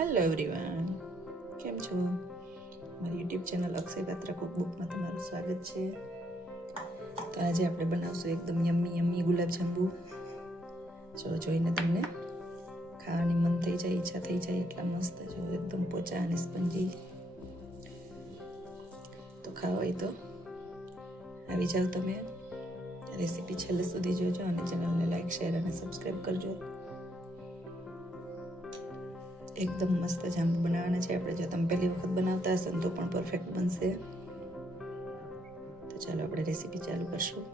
Hello everyone, કેમ છો? મારી યુટ્યુબ ચેનલ અક્ષય પાત્ર કુકબુકમાં તમારું સ્વાગત છે. તો આજે આપણે બનાવશું એકદમ યમ્મી ગુલાબજાંબુ. જોઈને તમને ખાવાની મન થઈ જાય, ઈચ્છા થઈ જાય એટલા મસ્ત. જો એકદમ પોચા અને સ્પંજી. તો ખાવા હોય તો આવી જાઓ તમે. રેસીપી છેલ્લે સુધી જોજો અને ચેનલને લાઈક, શેર અને સબસ્ક્રાઈબ કરજો. એકદમ મસ્ત જાંબુ બનાવવાના છે આપણે. જો તમે પહેલી વખત બનાવતા હશો તો પણ પરફેક્ટ બનશે. તો ચાલો આપણે રેસીપી ચાલુ કરશું.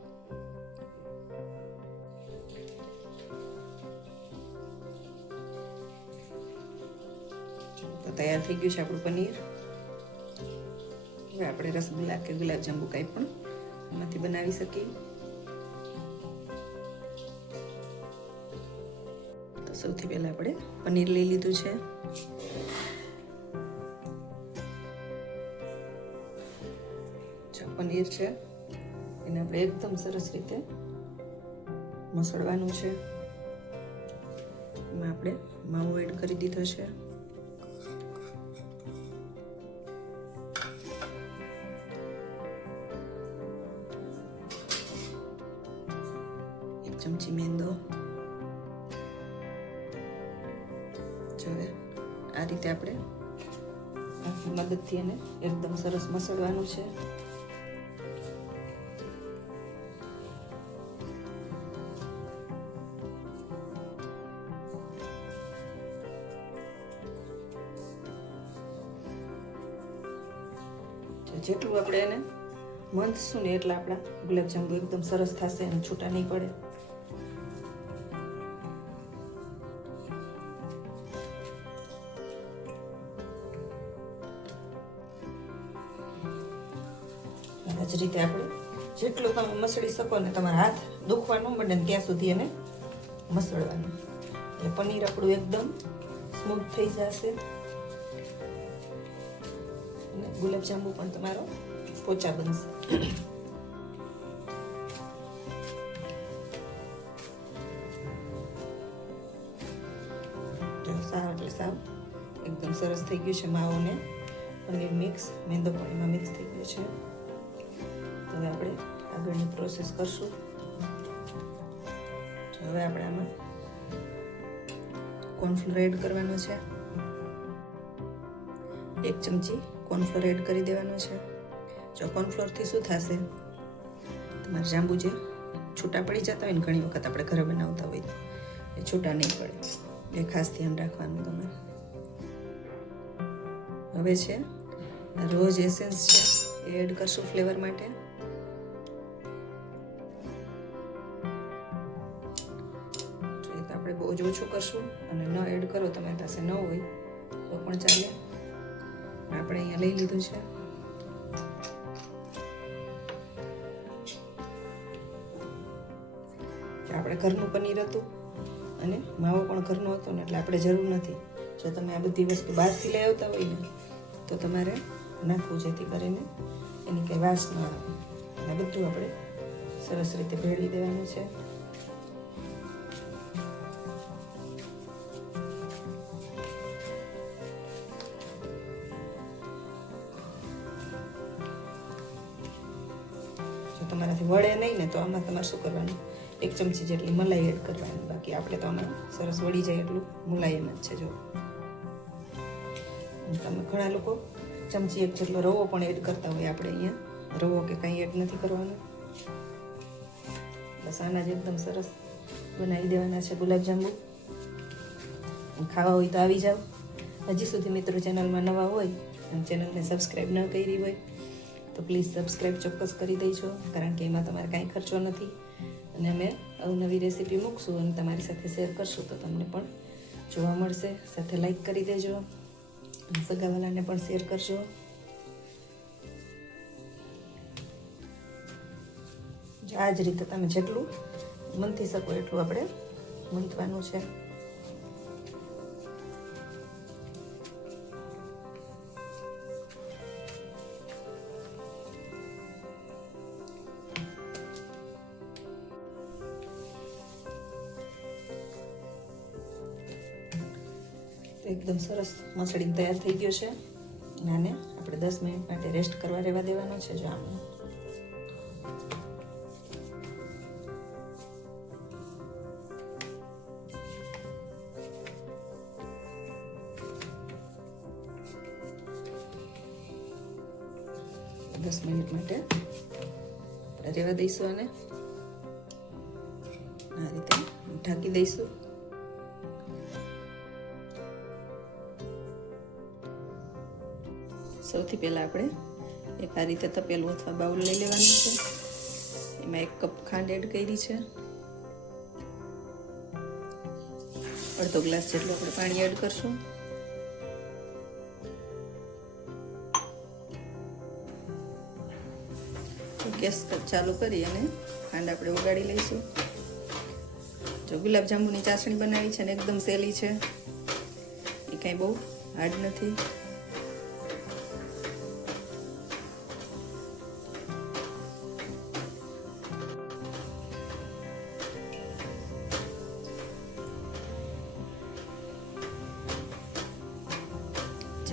તો તૈયાર થઈ ગયું છે આપણું પનીર. હવે આપણે રસગુલ્લા કે ગુલાબજાંબુ કંઈ પણ એમાંથી બનાવી શકીએ. તો સૌથી પહેલા આપણે પનીર લઈ લીધું છે. પનીર છે એને આપણે એકદમ સરસ રીતે મસળવાનું છે. એમાં આપણે માવો એડ કરી દીધો છે. એક ચમચી મેંદો. હવે આ રીતે આપણે મદદથી એને એકદમ સરસ મસળવાનું છે. જેટલું આપણે એને મંથશું ને એટલા આપણા ગુલાબજાંબુ એકદમ સરસ થશે અને છૂટા નહીં પડે. આ જ રીતે આપણે જેટલું તમે મસળી શકો ને તમારા હાથ દુખવા ન મળે ને ત્યાં સુધી એને મસળવાનું. એટલે પનીર આપણું એકદમ સ્મૂથ થઈ જશે અને ગુલાબજાંબુ પણ તમારો પોચા બનશે. સાવ એટલે સાવ એકદમ સરસ થઈ ગયું છે. માવો ને પનીર મિક્સ, મેંદો પણ એમાં મિક્સ થઈ ગયો છે. તો હવે આપણે આગળની પ્રોસેસ કરશું. હવે આપણે આમાં કોર્નફ્લોર એડ કરવાનો છે. 1 ચમચી કોર્નફ્લોર એડ કરી દેવાનો છે. જો કોર્નફ્લોરથી શું થશે, તમારે જાંબુ જે છૂટા પડી જતા હોય ને, ઘણી વખત આપણે ઘરે બનાવતા હોય એ છૂટા નહીં પડે, એ ખાસ ધ્યાન રાખવાનું તમારે. હવે છે રોઝ એસેન્સ છે એ એડ કરશું ફ્લેવર માટે. આપણે બહુ જ ઓછું કરશું અને ન એડ કરો તમારી પાસે ન હોય તો પણ ચાલે. આપણે અહીંયા લઈ લીધું છે. આપણે ઘરનું પનીર હતું અને માવો પણ ઘરનો હતો ને એટલે આપણે જરૂર નથી. જો તમે આ બધી વસ્તુ બહારથી લઈ આવતા હોય ને તો તમારે નાખવું, જેથી કરીને એની કંઈ વાસ ન આવે. અને બધું આપણે સરસ રીતે ભેળવી દેવાનું છે. તમારાથી વળે નહીં ને તો આમાં તમારે શું કરવાનું, 1 ચમચી જેટલી મલાઈ એડ કરવાની. બાકી આપણે તો આમાં સરસ વળી જાય એટલું મુલાયમ જ છે. જો તમે ઘણા લોકો ચમચી 1 જેટલો રવો પણ એડ કરતા હોય, આપણે અહીંયા રવો કે કંઈ એડ નથી કરવાનું. બસ આના જ એકદમ સરસ બનાવી દેવાના છે ગુલાબજાંબુ. ખાવા હોય તો આવી જાઓ. હજી સુધી મિત્રો ચેનલમાં નવા હોય અને ચેનલને સબસ્ક્રાઈબ ન કરી હોય તો પ્લીઝ સબસ્ક્રાઈબ ચોક્કસ કરી દેજો, કારણ કે એમાં તમારે કાંઈ ખર્ચો નથી. અને અમે અવનવી રેસીપી મૂકશું અને તમારી સાથે શેર કરશું તો તમને પણ જોવા મળશે. સાથે લાઈક કરી દેજો અને સગાવાલાને પણ શેર કરજો. આ જ રીતે તમે જેટલું મંથી શકો એટલું આપણે મંથવાનું છે. એકદમ સરસ મસળી તૈયાર થઈ ગયો છે. આને આપણે 10 મિનિટ માટે રેસ્ટ કરવા રહેવા દેવાનો છે. જો આમ 10 મિનિટ માટે રહેવા દઈશું અને આ રીતે ઢાંકી દઈશું. સૌથી પહેલા આપણે એક આ રીતે તપેલું અથવા બાઉલ લઈ લેવાનું છે. એમાં 1 કપ ખાંડ એડ કરી છે. અડધો ગ્લાસ જેટલું આપણે પાણી એડ કરશું. ગેસ ચાલુ કરી અને ખાંડ આપણે ઉગાડી લઈશું. જો ગુલાબજાંબુની ચાસણી બનાવી છે ને એકદમ સહેલી છે, એ કાંઈ બહુ હાર્ડ નથી.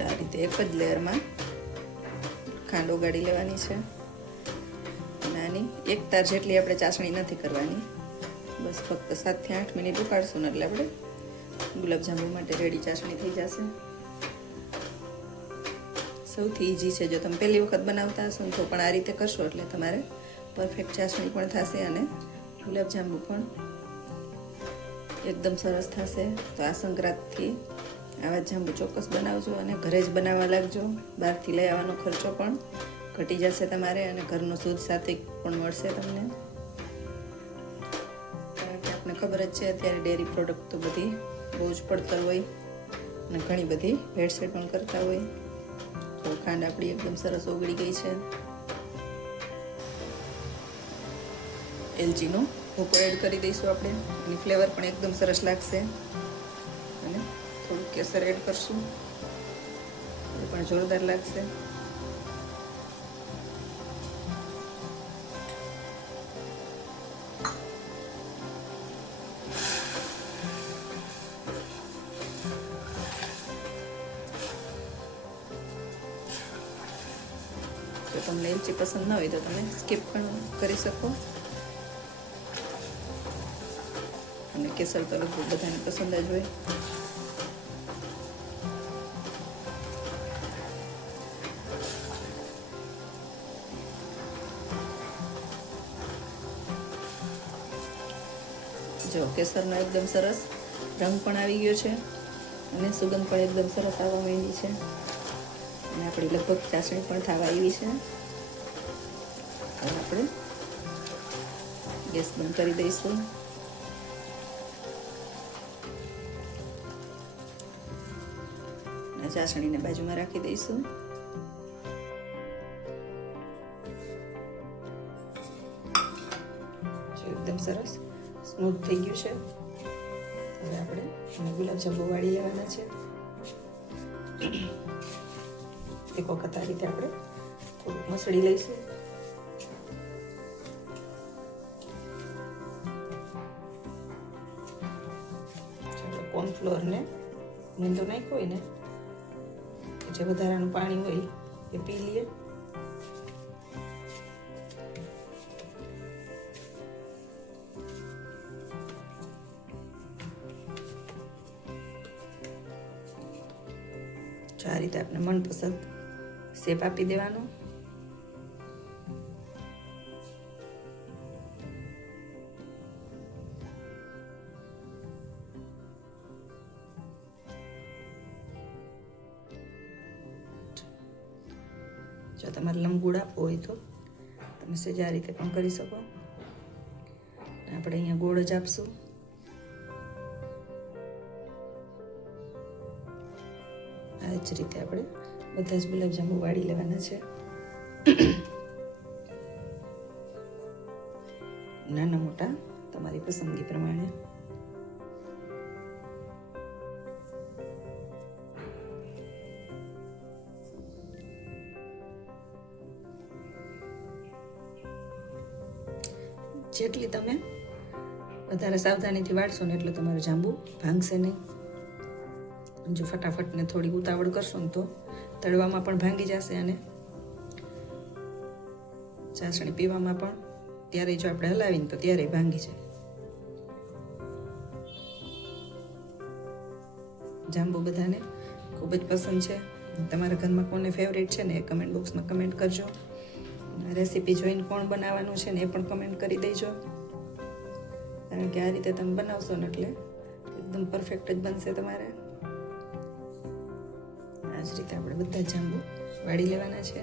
આ રીતે એક જ લેયરમાં ખાંડ ઉગાડી લેવાની છે. નાની એક તાર જેટલી આપણે ચાસણી નથી કરવાની, બસ ફક્ત 7 થી 8 મિનિટ ઉકાળશું ને એટલે આપણે ગુલાબજાંબુ માટે રેડી ચાસણી થઈ જશે. સૌથી ઈઝી છે. જો તમે પહેલી વખત બનાવતા હશો તો પણ આ રીતે કરશો એટલે તમારે પરફેક્ટ ચાસણી પણ થશે અને ગુલાબજાંબુ પણ એકદમ સરસ થશે. તો આ સંક્રાંતથી આવા જાંબુ ચોક્કસ બનાવજો અને ઘરે જ બનાવવા લાગજો. બહારથી લઈ આવવાનો ખર્ચો પણ ઘટી જશે તમારે અને ઘરનો શુદ્ધ સાત્વિક પણ મળશે તમને. કારણ કે આપણે ખબર જ છે અત્યારે ડેરી પ્રોડક્ટ તો બધી બહુ જ પડતર હોય અને ઘણી બધી ભેળસેળ પણ કરતા હોય. તો ખાંડ આપણી એકદમ સરસ ઓગળી ગઈ છે. એલચીનો ભૂકો એડ કરી દઈશું આપણે. એની ફ્લેવર પણ એકદમ સરસ લાગશે. અને થોડુંક કેસર એડ કરશું, એ પણ જોરદાર લાગશે. જો તમને એલચી પસંદ ના હોય તો તમે સ્કીપ પણ કરી શકો. અને કેસર તો લગભગ બધાને પસંદ જ હોય. જો કેસરનો એકદમ સરસ રંગ પણ આવી ગયો છે અને સુગંધ પણ એકદમ સરસ આવવા માંડી છે. અને આપણી લગભગ ચાસણી પણ થવા આવી છે. હવે આપણે ગેસ બંધ કરી દઈશું. ચાસણીને બાજુમાં રાખી દઈશું. એકદમ સરસ સ્મૂથ થઈ ગયું છે. હવે આપણે ગુલાબજાંબુ વાળી લેવાના છે. એક વખત આ રીતે આપણે થોડુંક મસળી લઈશું. કોર્નફ્લોર ને મીંદો નાખ્યો હોય ને, જે વધારાનું પાણી હોય એ પી લઈએ. આ રીતે આપણે મનપસંદ શેપ આપી દેવાનો. જો તમારે લંબગોળ આપવો હોય તો તમે સહેજ આ રીતે પણ કરી શકો. આપણે અહીંયા ગોળ જ આપશું. આ જ રીતે આપણે બધા જ ગુલાબજાંબુ વાળી લેવાના છે. નાના મોટા તમારી પસંદગી પ્રમાણે. જેટલી તમે વધારે સાવધાનીથી વાળશો ને એટલે તમારું જાંબુ ભાંગશે નહીં. જો ફટાફટ ને થોડી ઉતાવળ કરશો ને તો તળવામાં પણ ભાંગી જશે અને ચાસણી પીવામાં પણ ત્યારે જો આપણે હલાવીને તો ત્યારે ભાંગી જાય. જાંબુ બધાને ખૂબ જ પસંદ છે. તમારા ઘરમાં કોને ફેવરેટ છે ને એ કમેન્ટ બોક્સમાં કમેન્ટ કરજો. રેસીપી જોઈને કોણ બનાવવાનું છે ને એ પણ કમેન્ટ કરી દેજો, કારણ કે આ રીતે તમે બનાવશો ને એટલે એકદમ પરફેક્ટ જ બનશે તમારે. આ જ રીતે આપણે બધા જાંબુ વાળી લેવાના છે.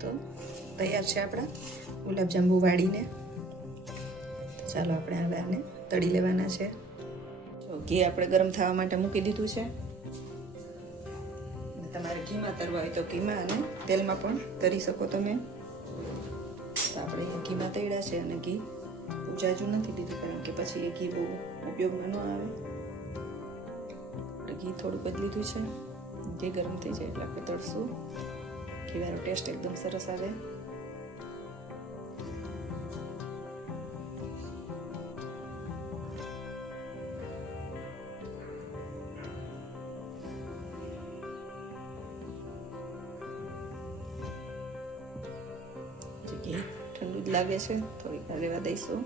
તો તૈયાર છે આપણા ગુલાબજાંબુ વાળીને. ચાલો આપણે હવે આને તળી લેવાના છે. જો ઘી આપણે ગરમ થવા માટે મૂકી દીધું છે. તમારે ઘીમાં તરવા હોય તો ઘીમાં અને તેલમાં પણ તરી શકો તમે. તો આપણે અહીંયા ઘીમાં તળ્યા છે અને ઘી જાજુ નથી દીધું, કારણ કે પછી એ ઘી બહુ ઉપયોગમાં ન આવે. ઘી થોડુંક જ લીધું છે. ઘી ગરમ થઈ જાય એટલે આપણે તળશું. ઘીવાળો ટેસ્ટ એકદમ સરસ આવે. ઘી ઠંડુ જ લાગે છે, થોડીક વાર રહેવા દઈશું.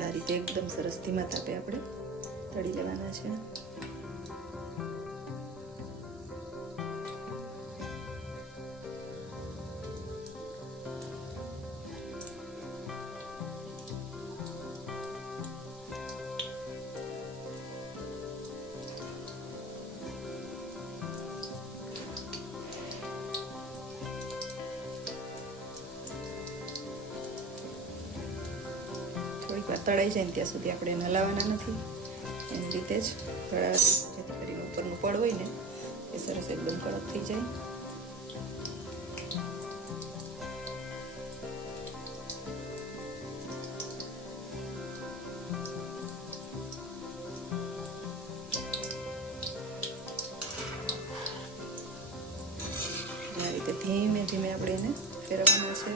આ રીતે એકદમ સરસ ધીમા તાપે આપણે તળી લેવાના છે. થોડીક વાર તળાઈ જાય ને ત્યાં સુધી આપણે એને હલાવવાના નથી. એની રીતે જ તળાવવા, જેથી કરીને ઉપરનું પડ હોય ને એ સરસ એકદમ કડક થઈ જાય. આ રીતે ધીમે ધીમે આપણે એને ફેરવવાના છે.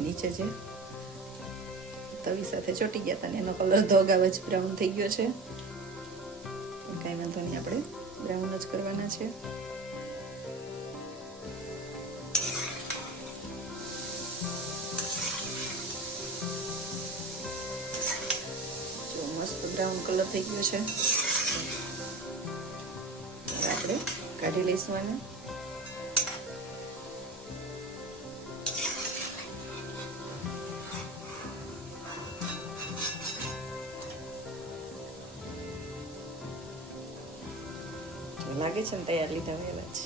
નીચે જે તવી સાથે ચોટી ગયા હતા ને એનો કલર તો અગાઉ જ બ્રાઉન થઈ ગયો છે. કાંઈ વાંધો નહીં, આપણે બ્રાઉન જ કરવાના છે. જો મસ્ત બ્રાઉન કલર થઈ ગયો છે. હવે આપણે કાઢી લઈશું એને. લાગે છે ને તૈયાર લીધા વહેલા જ.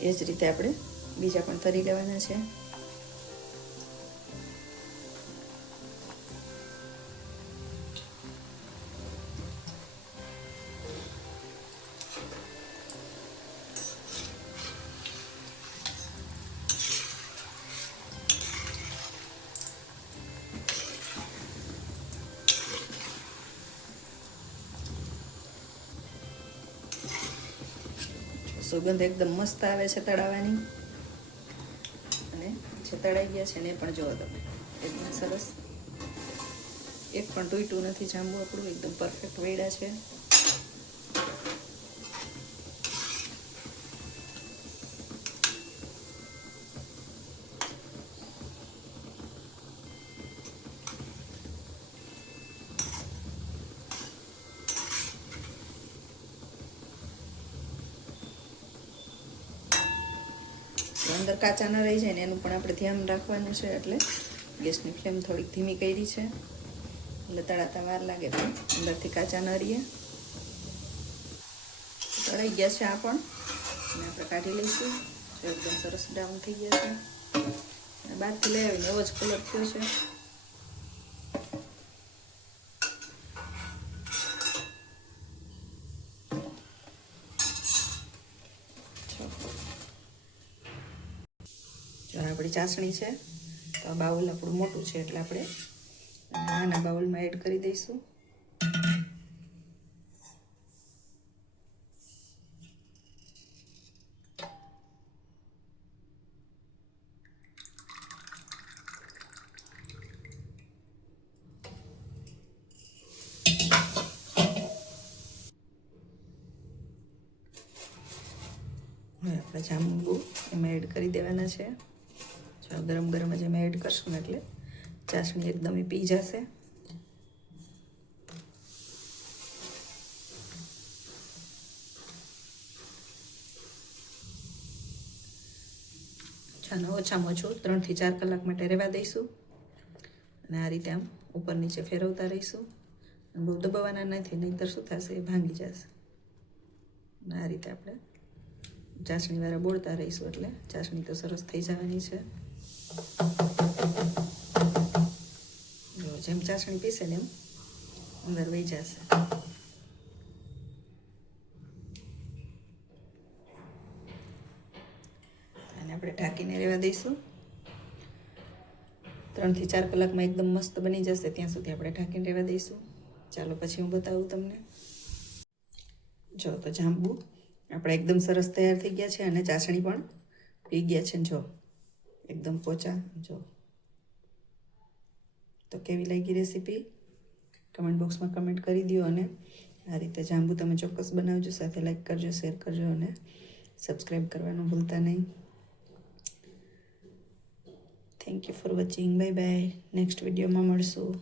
એ જ રીતે આપણે બીજા પણ તરી લેવાના છે. સુગંધ એકદમ મસ્ત આવે છે તળાવવાની, અને જે તળાઈ ગયા છે ને એ પણ જોવો તમે એકદમ સરસ. એક પણ તૂટ્યું નથી જાંબુ, આપણું એકદમ પરફેક્ટ વેડા છે. અંદર કાચા ન રહી જાય ને એનું પણ આપણે ધ્યાન રાખવાનું છે. એટલે ગેસની ફ્લેમ થોડીક ધીમી કરી છે. એટલે તળાતા વાર લાગે પણ અંદરથી કાચા ન રહીએ. તળાઈ ગયા છે આ પણ, અને આપણે કાઢી લઈશું. એકદમ સરસ બ્રાઉન થઈ ગયા છે. બહારથી લઈ આવીને એવો જ કલર થયો છે. જો આપણી ચાસણી છે, તો આ બાઉલ આપણું મોટું છે એટલે આપણે નાના બાઉલમાં એડ કરી દઈશું. હવે આપણે જાંબુ એમાં એડ કરી દેવાના છે. જો ગરમ ગરમ જ એમાં એડ કરશું ને એટલે ચાસણી એકદમ પી જશે. ચાલો ઓછામાં ઓછું 3 થી 4 કલાક માટે રહેવા દઈશું. અને આ રીતે આમ ઉપર નીચે ફેરવતા રહીશું. બહુ દબાવવાના નથી, નહીંતર શું થશે, એ ભાંગી જશે. અને આ રીતે આપણે ચાસણીવાળા બોળતા રહીશું એટલે ચાસણી તો સરસ થઈ જવાની છે. જો જેમ ચાસણી પીસે ને એમ અંદર વહી જશે. અને આપણે ઢાંકીને રહેવા દઈશું. 3 થી 4 કલાકમાં એકદમ મસ્ત બની જશે. ત્યાં સુધી આપણે ઢાંકીને રહેવા દઈશું. ચાલો પછી હું બતાવું તમને. જો તો જાંબુ આપણે એકદમ સરસ તૈયાર થઈ ગયા છે, અને ચાસણી પણ પી ગયા છે. જો એકદમ પોચા. જો તો કેવી લાગી રેસીપી કમેન્ટ બોક્સમાં કમેન્ટ કરી દો. અને આ રીતે જાંબુ તમે ચોક્કસ બનાવજો. સાથે લાઈક કરજો, શેર કરજો અને સબસ્ક્રાઈબ કરવાનું ભૂલતા નહીં. Thank you for watching. Bye bye. Next વિડીયોમાં મળશું.